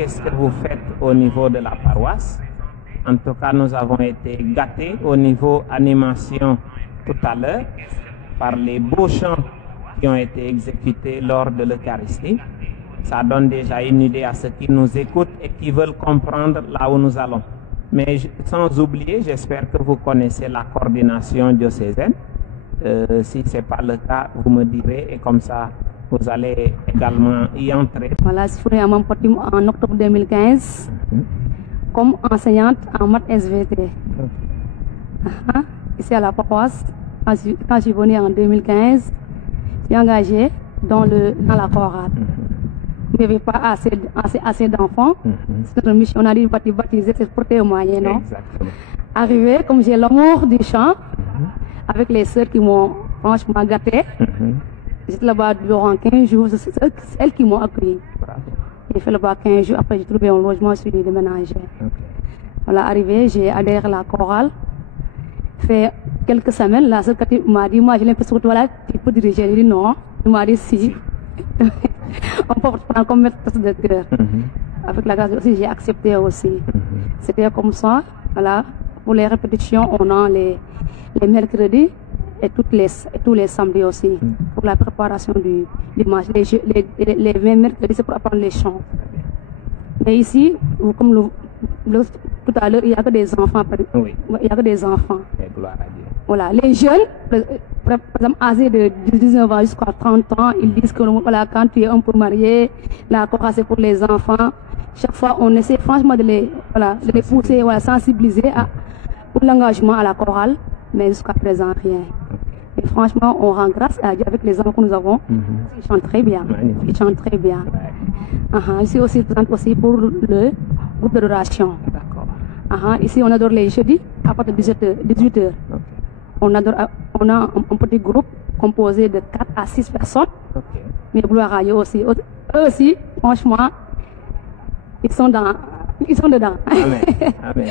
qu'est-ce que vous faites au niveau de la paroisse. En tout cas, nous avons été gâtés au niveau animation tout à l'heure par les beaux chants qui ont été exécutés lors de l'Eucharistie. Ça donne déjà une idée à ceux qui nous écoutent et qui veulent comprendre là où nous allons. Mais sans oublier, j'espère que vous connaissez la coordination diocésaine. Si ce n'est pas le cas, vous me direz et comme ça, vous allez également y entrer. Voilà, je suis en octobre 2015 comme enseignante en maths SVT. Ici à la paroisse, quand je suis venue en 2015, je suis engagée dans la chorale. Il n'y avait pas assez d'enfants. C'est notre mission, on a dit baptiser, c'est pour témoigner, non? Exactement. Arrivé, comme j'ai l'amour du chant, avec les sœurs qui m'ont franchement gâtée, j'étais là-bas durant 15 jours, c'est elles qui m'ont accueilli. J'ai fait là-bas 15 jours, après j'ai trouvé un logement, je suis déménagée. Voilà, arrivé, j'ai adhéré à la chorale. Fait quelques semaines, la sœur m'a dit, moi j'ai l'impression que toi là, tu peux diriger. J'ai dit non. Elle m'a dit si. On peut prendre comme maîtresse de cœur. Avec la grâce aussi, j'ai accepté aussi. C'était comme ça. Voilà. Pour les répétitions, on a les mercredis et tous les samedis aussi. Pour la préparation du dimanche. Les 20 mercredis, c'est pour apprendre les chants. Mais ici, comme tout à l'heure, il n'y a que des enfants. Oui. Il n'y a que des enfants. Et gloire à Dieu. Voilà, les jeunes, par exemple, âgés de 19 ans jusqu'à 30 ans, ils disent que voilà, quand tu es un peu marié, la chorale c'est pour les enfants. Chaque fois, on essaie franchement de les pousser, voilà, sensibiliser pour l'engagement à la chorale, mais jusqu'à présent, rien. Et franchement, on rend grâce à Dieu avec les enfants que nous avons. Ils chantent très bien. Magnifique. Ils chantent très bien. Je suis aussi présente aussi pour le groupe d'adoration. Ici, on adore les jeudis à partir de 18h. On a un petit groupe composé de 4 à 6 personnes. Mais gloire à Dieu aussi. Eux aussi, franchement, ils sont dedans. Amen.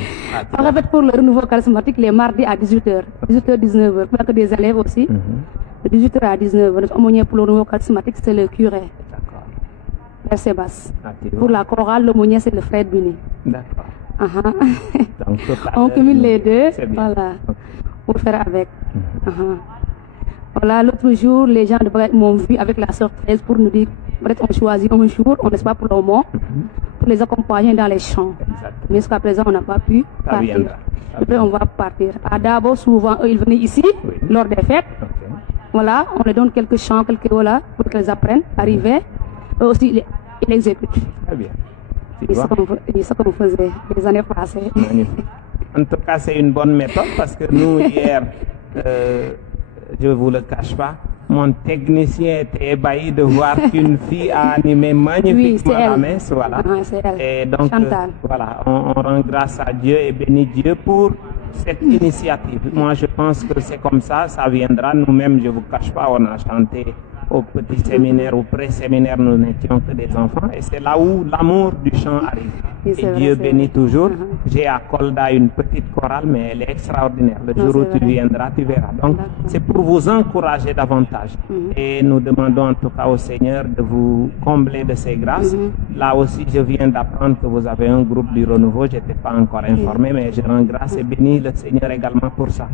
On répète pour le renouveau charismatique les mardis à 18h. 18h, 19h. Pas que des élèves aussi. De 18h à 19h. Notre aumônier pour le renouveau charismatique, c'est le curé. Père Sébastien. Pour la chorale, l'aumônier, c'est le frère Bini. D'accord. Donc, on cumule les deux. Voilà. Pour faire avec. Voilà, l'autre jour, les gens de Bagat m'ont vu avec la sœur 13 pour nous dire, peut-être on choisit un jour, on n'est pas pour le moment, pour les accompagner dans les champs. Mais jusqu'à présent, on n'a pas pu partir. Après, on va partir. À Dabo, souvent, eux, ils venaient ici, lors des fêtes. Voilà, on leur donne quelques chants, voilà, pour qu'ils apprennent, arriver. Eux aussi, ils exécutent. Très bien. C'est ce qu'on faisait les années passées. Magnifique. En tout cas, c'est une bonne méthode parce que nous, hier, je ne vous le cache pas, mon technicien était ébahi de voir qu'une fille a animé magnifiquement la messe. Voilà. Et donc, voilà, on rend grâce à Dieu et bénit Dieu pour cette initiative. Moi, je pense que c'est comme ça, ça viendra. Nous-mêmes, je ne vous cache pas, on a chanté au petit séminaire, au pré-séminaire, nous n'étions que des enfants. Et c'est là où l'amour du chant arrive. Et Dieu bénit toujours. J'ai à Kolda une petite chorale, mais elle est extraordinaire. Le jour où tu viendras, tu verras. Donc, c'est pour vous encourager davantage. Et nous demandons en tout cas au Seigneur de vous combler de ses grâces. Là aussi, je viens d'apprendre que vous avez un groupe du renouveau. Je n'étais pas encore informé, mais je rends grâce et bénis le Seigneur également pour ça.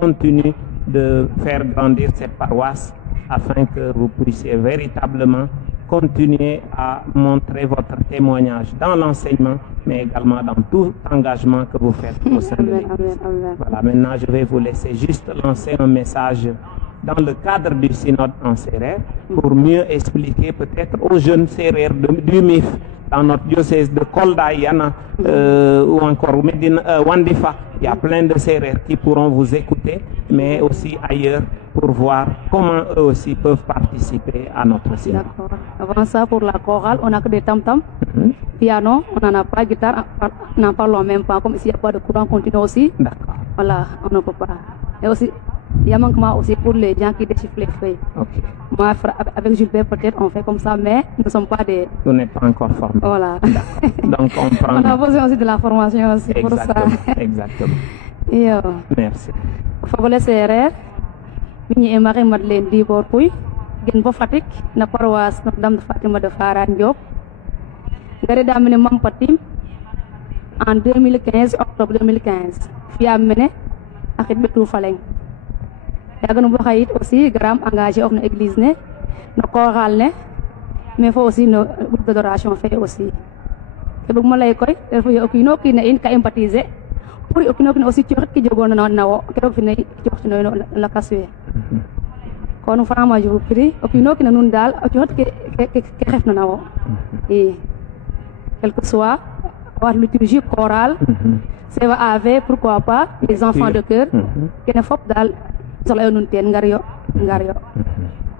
Continue de faire grandir cette paroisse afin que vous puissiez véritablement continuer à montrer votre témoignage dans l'enseignement, mais également dans tout engagement que vous faites au sein de l'Église. Voilà, maintenant je vais vous laisser juste lancer un message dans le cadre du synode en Sérère pour mieux expliquer peut-être aux jeunes Sérères du MIF dans notre diocèse de Kolda, ou encore Wandifa. Il y a plein de Sérères qui pourront vous écouter, mais aussi ailleurs pour voir comment eux aussi peuvent participer à notre synode. D'accord. Avant ça, pour la chorale, on n'a que des tam-tams, piano, on n'en a pas, guitare, n'en parlons même pas, comme s'il n'y a pas de courant continu aussi. D'accord. Voilà, on ne peut pas. Et aussi, il y a manquement aussi pour les gens qui déchiffrent les feuilles. Moi, avec Gilbert, peut-être on fait comme ça, mais nous ne sommes pas des... Vous n'êtes pas encore formés. Voilà. Donc on prend... On a besoin aussi de la formation aussi pour ça. Exactement. Et, merci. Fogole Sérère, Mini et Marie-Madeleine Dibor Pouy, Genbo Fatik, na paroisse Notre-Dame de Fatima de Faran Diop. Gare d'amener Mam Patim en 2015, octobre 2015. Fi amené akit betu faleng. Yaga no baxayit aussi gram engagé of na église ne no choral ne mais faut aussi no groupe d'adoration fait aussi. Ke bëgg ma lay koy dafa yo okino ki na in ka empathiser pour okino ki aussi ci xet ki jogoon na nawo ke fi ne ci wax ci no la kaswe. Kon vraiment je vous prie okino ki na nun dal ci xet ke xef na nawo. Et quel que soit avoir liturgie chorale c'est va avec pourquoi pas les enfants de cœur qui ne fop dal soxla nun ten ngar yo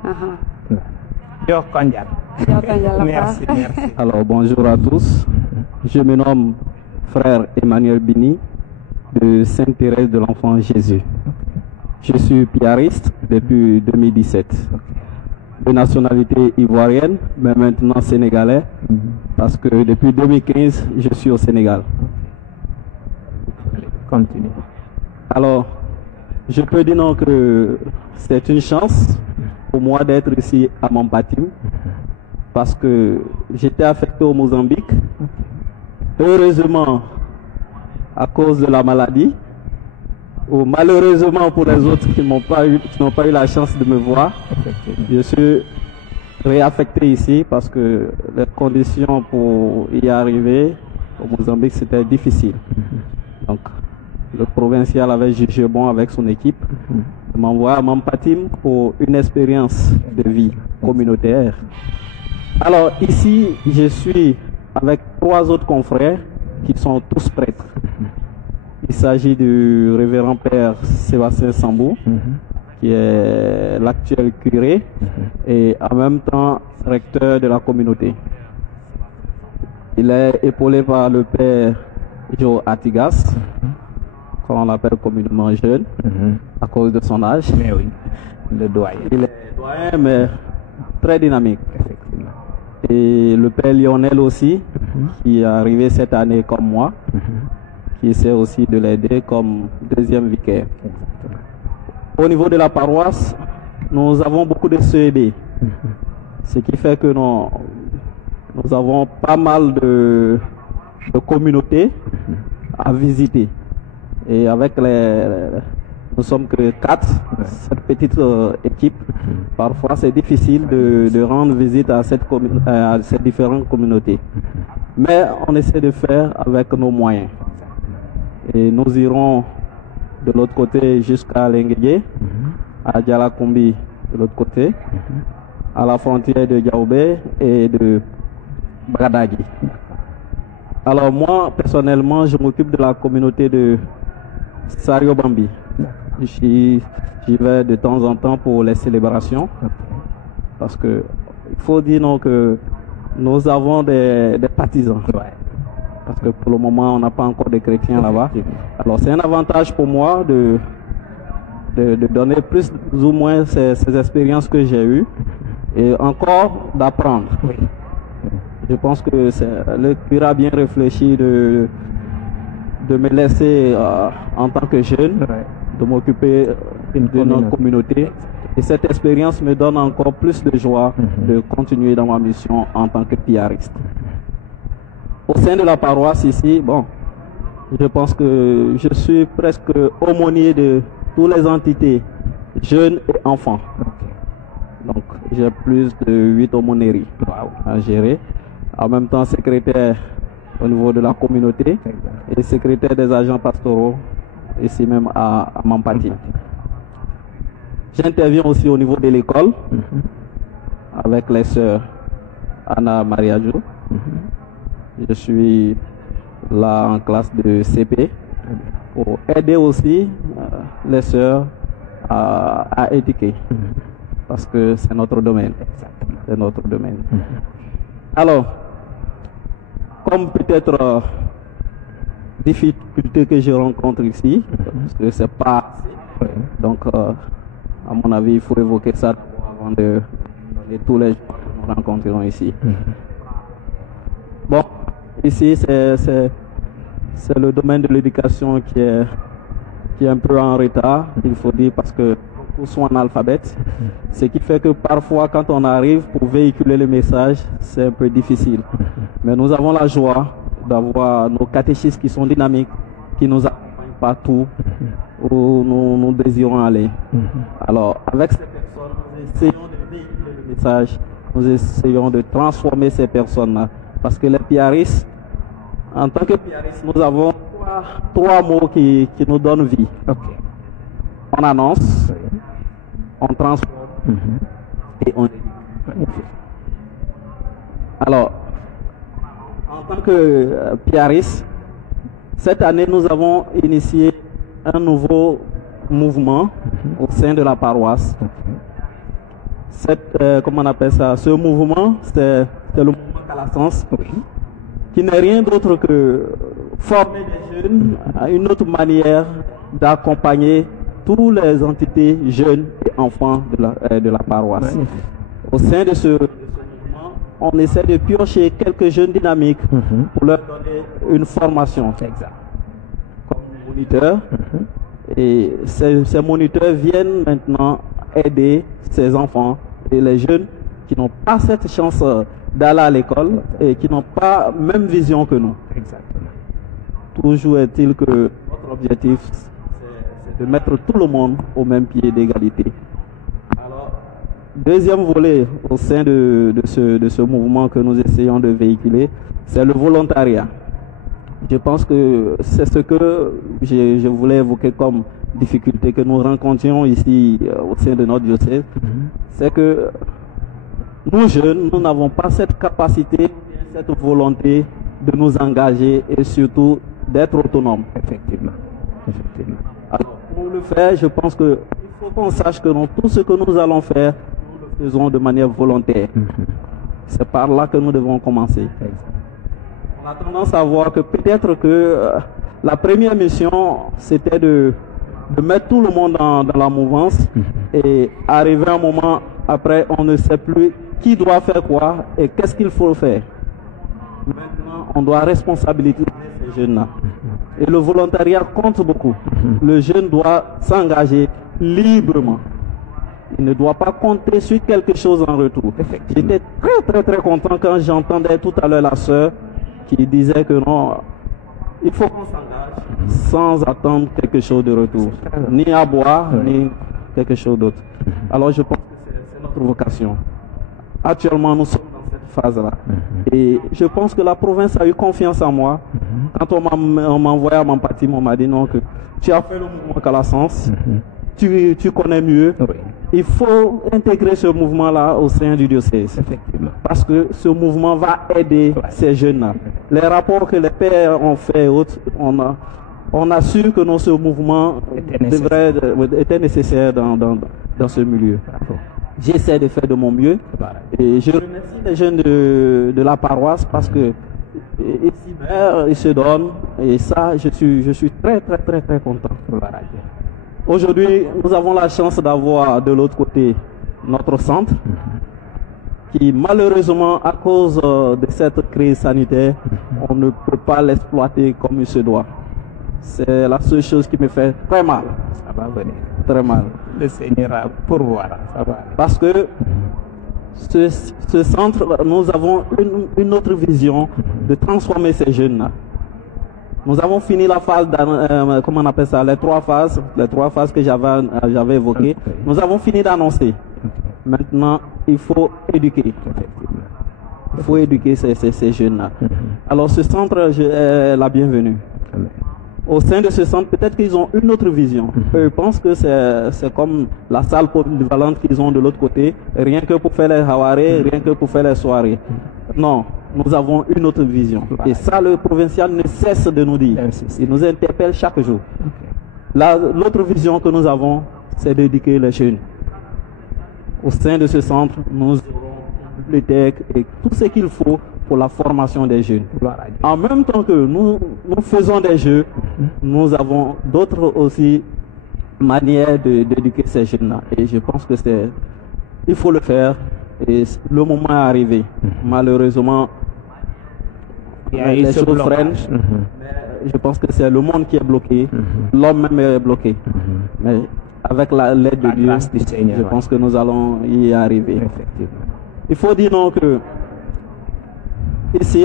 aha merci. Alors bonjour à tous, je me nomme frère Emmanuel Bini de Sainte-Thérèse de l'Enfant Jésus. Je suis piariste depuis 2017, de nationalité ivoirienne mais maintenant sénégalais parce que depuis 2015 je suis au Sénégal. Continue. Alors, je peux dire non que c'est une chance pour moi d'être ici à Mampatim parce que j'étais affecté au Mozambique. Heureusement, à cause de la maladie, ou malheureusement pour les autres qui n'ont pas eu la chance de me voir, je suis réaffecté ici parce que les conditions pour y arriver au Mozambique c'était difficile. Donc, le provincial avait jugé bon avec son équipe de m'envoyer à Mampatim pour une expérience de vie communautaire. Alors ici, je suis avec 3 autres confrères qui sont tous prêtres. Il s'agit du révérend père Sébastien Sambou, qui est l'actuel curé et en même temps recteur de la communauté. Il est épaulé par le père Joe Atigas, qu'on appelle communément jeune, à cause de son âge. Mais oui, le doyen. Il est doyen, mais très dynamique. Effectivement. Et le père Lionel aussi, qui est arrivé cette année comme moi, qui essaie aussi de l'aider comme deuxième vicaire. Au niveau de la paroisse, nous avons beaucoup de CED, ce qui fait que nous avons pas mal de communautés à visiter. Et avec nous sommes que 4, cette petite équipe, parfois c'est difficile de rendre visite à ces différentes communautés. Mais on essaie de faire avec nos moyens. Et nous irons de l'autre côté jusqu'à Lengueye, à Dialakombi de l'autre côté, à la frontière de Diaoubé et de Bradagui. Alors moi, personnellement, je m'occupe de la communauté de Sariobambi. J'y vais de temps en temps pour les célébrations. Parce que il faut dire non, que nous avons des partisans. Parce que pour le moment, on n'a pas encore de chrétiens là-bas. Alors c'est un avantage pour moi de donner plus ou moins ces expériences que j'ai eues et encore d'apprendre. Je pense que le curé a bien réfléchi de me laisser en tant que jeune, de m'occuper de notre communauté. Et cette expérience me donne encore plus de joie de continuer dans ma mission en tant que piariste. Au sein de la paroisse ici, bon, je pense que je suis presque aumônier de toutes les entités, jeunes et enfants. Donc j'ai plus de 8 aumôneries à gérer. En même temps secrétaire au niveau de la communauté et secrétaire des agents pastoraux ici même à Mampati. J'interviens aussi au niveau de l'école avec les sœurs Anna Mariajo. Je suis là en classe de CP pour aider aussi les sœurs à éduquer parce que c'est notre domaine. C'est notre domaine. Alors, comme peut-être difficulté que je rencontre ici, parce que c'est pas donc à mon avis il faut évoquer ça avant de tous les gens que nous rencontrerons ici. Bon, ici c'est le domaine de l'éducation qui est un peu en retard, il faut dire, parce que tous sont analphabètes, ce qui fait que parfois quand on arrive pour véhiculer le message, c'est un peu difficile. Mais nous avons la joie d'avoir nos catéchistes qui sont dynamiques, qui nous accompagnent partout où nous désirons aller. Alors, avec ces personnes, nous essayons de véhiculer le message, nous essayons de transformer ces personnes-là. Parce que les piaristes, en tant que piaristes, nous avons trois mots qui nous donnent vie. Okay. On annonce, on transforme et on éduque. Alors, en tant que piariste, cette année, nous avons initié un nouveau mouvement au sein de la paroisse. Comment on appelle ça? Ce mouvement, c'est le mouvement Calassens, qui n'est rien d'autre que former des jeunes à une autre manière d'accompagner toutes les entités jeunes et enfants de la paroisse. Au sein de ce mouvement, on essaie de piocher quelques jeunes dynamiques pour leur donner une formation. Comme moniteurs. Et ces moniteurs viennent maintenant aider ces enfants et les jeunes qui n'ont pas cette chance d'aller à l'école et qui n'ont pas la même vision que nous. Exactement. Toujours est-il que notre objectif, c'est de mettre tout le monde au même pied d'égalité. Alors, deuxième volet au sein de ce mouvement que nous essayons de véhiculer, c'est le volontariat. Je pense que c'est ce que je voulais évoquer comme difficulté que nous rencontrions ici au sein de notre diocèse. C'est que nous jeunes, nous n'avons pas cette capacité, cette volonté de nous engager et surtout d'être autonomes. Effectivement. Alors, pour le faire, je pense qu'il faut qu'on sache que dans tout ce que nous allons faire, nous le faisons de manière volontaire. C'est par là que nous devons commencer. On a tendance à voir que peut-être que la première mission, c'était de mettre tout le monde dans la mouvance et arriver un moment après, on ne sait plus qui doit faire quoi et qu'est-ce qu'il faut faire. Maintenant, on doit responsabiliser ces jeunes-là. Et le volontariat compte beaucoup. Le jeune doit s'engager librement. Il ne doit pas compter sur quelque chose en retour. J'étais très content quand j'entendais tout à l'heure la sœur qui disait que non, il faut qu'on s'engage sans attendre quelque chose de retour, ni à boire, ni quelque chose d'autre. Alors je pense que c'est notre vocation. Actuellement, nous sommes dans cette phase-là. Et je pense que la province a eu confiance en moi. Quand on m'a envoyé à Mampati, on m'a dit non, que tu as fait le mouvement Calassens, tu connais mieux. Il faut intégrer ce mouvement-là au sein du diocèse. Effectivement. Parce que ce mouvement va aider ces jeunes-là. Les rapports que les pères ont fait, on a su que ce mouvement était nécessaire dans ce milieu. J'essaie de faire de mon mieux. Et je remercie les jeunes de la paroisse parce que ils se donnent. Et ça, je suis très content. Aujourd'hui, nous avons la chance d'avoir de l'autre côté notre centre qui malheureusement, à cause de cette crise sanitaire, on ne peut pas l'exploiter comme il se doit. C'est la seule chose qui me fait très mal. Ça va venir. Très mal. Le Seigneur a pourvoir. Ça va. Parce que ce centre, nous avons une autre vision de transformer ces jeunes-là. Nous avons fini la phase, comment on appelle ça, les trois phases que j'avais évoquées. Nous avons fini d'annoncer. Maintenant, il faut éduquer. Il faut éduquer ces jeunes-là. Alors, ce centre est la bienvenue. Au sein de ce centre, peut-être qu'ils ont une autre vision. Eux pensent que c'est comme la salle polyvalente qu'ils ont de l'autre côté, rien que pour faire les hawarés, rien que pour faire les soirées. Non, nous avons une autre vision. Et ça, le provincial ne cesse de nous dire. Il nous interpelle chaque jour. L'autre vision que nous avons, c'est d'éduquer les jeunes. Au sein de ce centre, nous aurons une bibliothèque et tout ce qu'il faut pour la formation des jeunes. En même temps que nous faisons des jeux, nous avons d'autres aussi manières d'éduquer ces jeunes-là. Et je pense que il faut le faire. Et le moment est arrivé. Malheureusement, les choses freinent. Mais je pense que c'est le monde qui est bloqué. L'homme même est bloqué. Mais avec l'aide de Dieu, grâce du Seigneur, je pense que nous allons y arriver. Effectivement. Il faut dire donc que ici,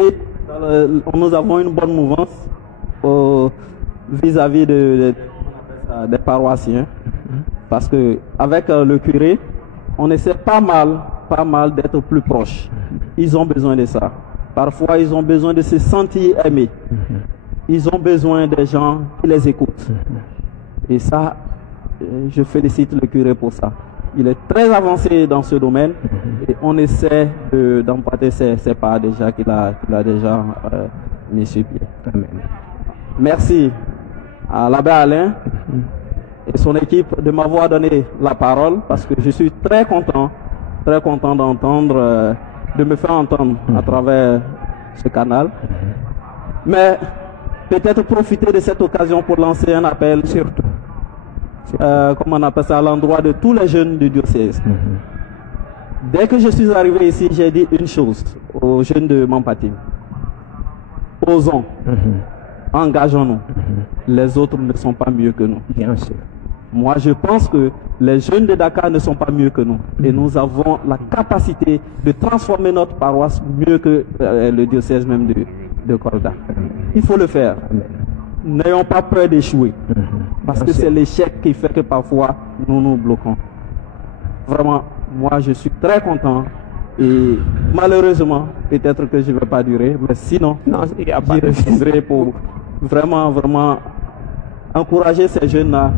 nous avons une bonne mouvance vis-à-vis des paroissiens, parce que avec le curé, on essaie pas mal d'être plus proche. Ils ont besoin de ça. Parfois, ils ont besoin de se sentir aimés. Ils ont besoin des gens qui les écoutent. Et ça, je félicite le curé pour ça. Il est très avancé dans ce domaine et on essaie d'emporter ses pas déjà qu'il a déjà mis sur pied. Amen. Merci à l'abbé Alain et son équipe de m'avoir donné la parole, parce que je suis très content d'entendre, de me faire entendre à travers ce canal. Mais peut-être profiter de cette occasion pour lancer un appel, surtout, comment on appelle ça, à l'endroit de tous les jeunes du diocèse. Dès que je suis arrivé ici, j'ai dit une chose aux jeunes de Mampatim. Osons, engageons-nous. Les autres ne sont pas mieux que nous. Bien sûr. Moi, je pense que les jeunes de Dakar ne sont pas mieux que nous. Et nous avons la capacité de transformer notre paroisse mieux que le diocèse même de Kolda. Il faut le faire. N'ayons pas peur d'échouer. Parce que c'est l'échec qui fait que parfois nous nous bloquons. Vraiment, moi je suis très content. Et malheureusement, peut-être que je ne vais pas durer. Mais sinon, il y a pas de je pour vraiment encourager ces jeunes-là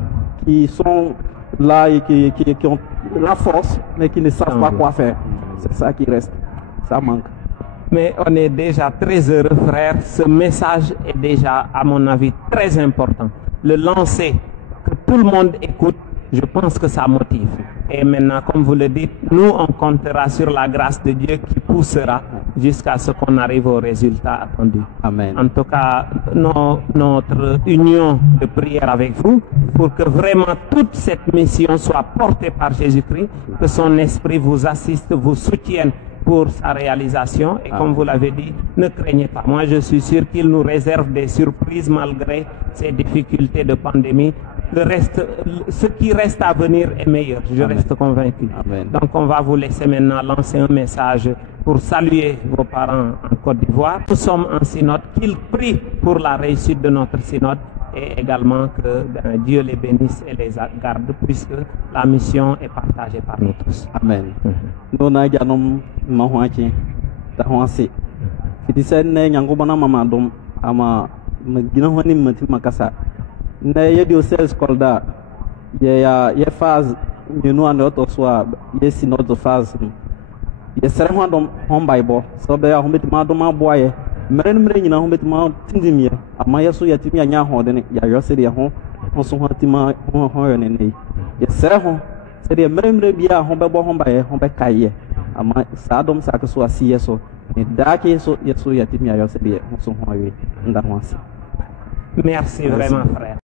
qui sont là et qui ont la force, mais qui ne savent pas quoi faire. C'est ça qui reste. Ça manque. Mais on est déjà très heureux, frère. Ce message est déjà, à mon avis, très important. Le lancer, que tout le monde écoute, je pense que ça motive. Et maintenant, comme vous le dites, nous, on comptera sur la grâce de Dieu qui poussera jusqu'à ce qu'on arrive au résultat attendu. Amen. En tout cas, notre union de prière avec vous, pour que vraiment toute cette mission soit portée par Jésus-Christ, que son esprit vous assiste, vous soutienne pour sa réalisation. Et comme vous l'avez dit, ne craignez pas. Moi, je suis sûr qu'il nous réserve des surprises malgré ces difficultés de pandémie. Le reste, ce qui reste à venir est meilleur. Je reste convaincu. Amen. Donc, on va vous laisser maintenant lancer un message pour saluer vos parents en Côte d'Ivoire. Nous sommes en synode. Qu'ils prient pour la réussite de notre synode et également que Dieu les bénisse et les garde, puisque la mission est partagée par nous tous. Amen. Nous n'avons pas na ye diocèse Kolda ye phase nous en autre soit ye synode phase ye sere ho dom hon baybo so be ya hometima dom aboye mere nyina hometima tindimie ama ye so yatimi anya ho de ya yose de ho so ho tima ho yo ne ne ye sere ho se de mere bia ho bebo ho baye ho be kaye ama sa dom sa ke so asiye so ni dake so ye so yatimi ya yose de ho so ho yo nda ho asi. Merci vraiment, frère.